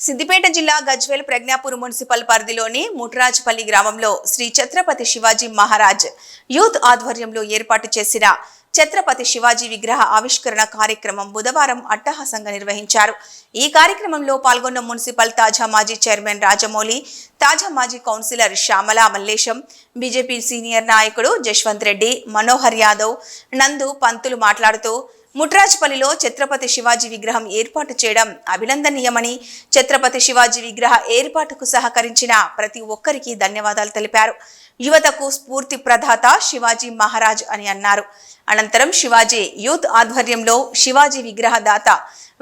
సిద్దిపేట జిల్లా గజ్వేల్ ప్రజ్ఞాపూర్ మున్సిపల్ పరిధిలోని ముట్రాజ్పల్లి గ్రామంలో శ్రీ ఛత్రపతి శివాజీ మహారాజ్ యూత్ ఆధ్వర్యంలో ఏర్పాటు చేసిన ఛత్రపతి శివాజీ విగ్రహ ఆవిష్కరణ కార్యక్రమం బుధవారం అట్టహాసంగా నిర్వహించారు. ఈ కార్యక్రమంలో పాల్గొన్న మున్సిపల్ తాజా మాజీ చైర్మన్ రాజమౌళి తాజా మాజీ councillor Shyamala Mallesham BJP senior నాయకుడు జశ్వంత్ రెడ్డి మనోహర్ యాదవ్ నందు పంతులు మాట్లాడుతూ ముట్రాజ్పల్లిలో ఛత్రపతి శివాజీ విగ్రహం ఏర్పాటు చేయడం అభినందనీయమని ఛత్రపతి శివాజీ విగ్రహ ఏర్పాటుకు సహకరించిన ప్రతి ఒక్కరికి ధన్యవాదాలు తెలిపారు. యువతకు స్ఫూర్తి ప్రదాత శివాజీ మహారాజ్ అని అన్నారు. అనంతరం శివాజీ యూత్ ఆధ్వర్యంలో శివాజీ విగ్రహ దాత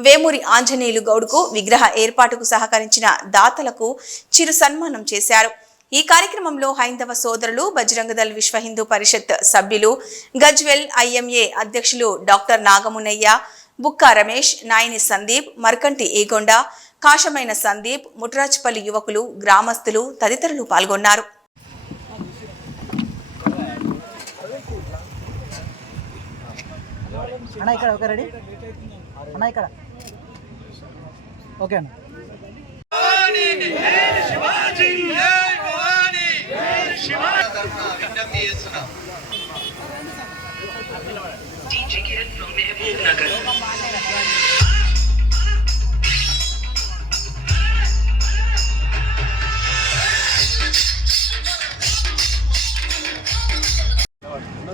వేమూరి ఆంజనేయులు గౌడ్కు విగ్రహ ఏర్పాటుకు సహకరించిన దాతలకు చిరు సన్మానం చేశారు. ఈ కార్యక్రమంలో హైందవ సోదరులు బజరంగదళ్ విశ్వ హిందూ పరిషత్ సభ్యులు గజ్వెల్ ఐఎంఏ అధ్యక్షులు డాక్టర్ నాగమునయ్య బుక్కా రమేష్ నాయని సందీప్ మర్కంటి ఏగొండ కాశమైన సందీప్ ముట్రాజ్పల్లి యువకులు గ్రామస్తులు తదితరులు పాల్గొన్నారు. అన్న ఇక్కడ ఒక రెడీ? అన్న ఇక్కడ. ఓకే అన్న. విజ్ఞప్తి చేస్తున్నాం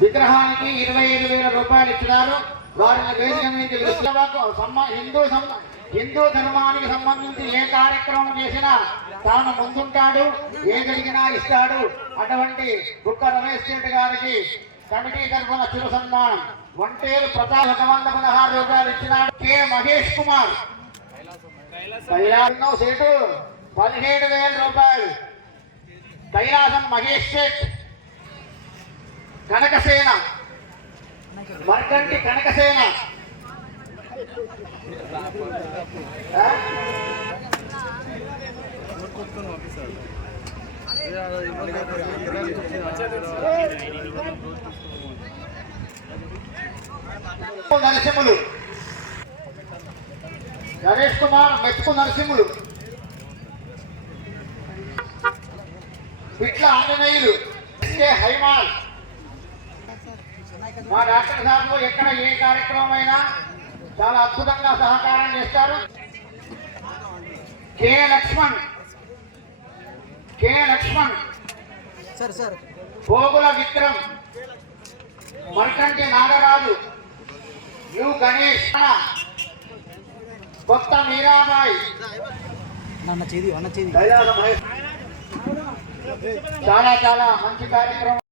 విగ్రహానికి ఇరవై ఐదు వేల రూపాయలు ఇచ్చినారు. వారిని దేశం నుంచి హిందూ సమ్మ- హిందూ ధర్మానికి సంబంధించి ఏ కార్యక్రమం చేసినా తాను ముందుంటాడు ఏ జరిగినా ఇస్తాడు. అటువంటి బుక్క రమేష్ రెడ్డి గారికి కమిటీ తరఫున చిరు సన్మానం. వంటేరు ప్రతాప్ ఒక వంద పదహారు రూపాయలు ఇచ్చినాడు కె మహేష్ కుమార్. కైలాసం సీటు పదిహేడు వేల రూపాయలు. కైలాసం మహేష్ శెట్. కనకసేన. మర్కంటి కనకసేన. నరసింహులు. నరేష్ కుమార్ మెతుకు నరసింహులు. పిట్ల ఆంజనేయులు. ఎస్కే హైమాల్. మా డాక్టర్ సార్లు ఎక్కడ ఏ కార్యక్రమం అయినా చాలా అద్భుతంగా సహకారం చేస్తారు. K. Laxman. K. Laxman. Sir sir. Bhogula Vikram. Markanti Nagaraju. U. Ganesh. Kotha Meerabai. చాలా చాలా మంచి కార్యక్రమం.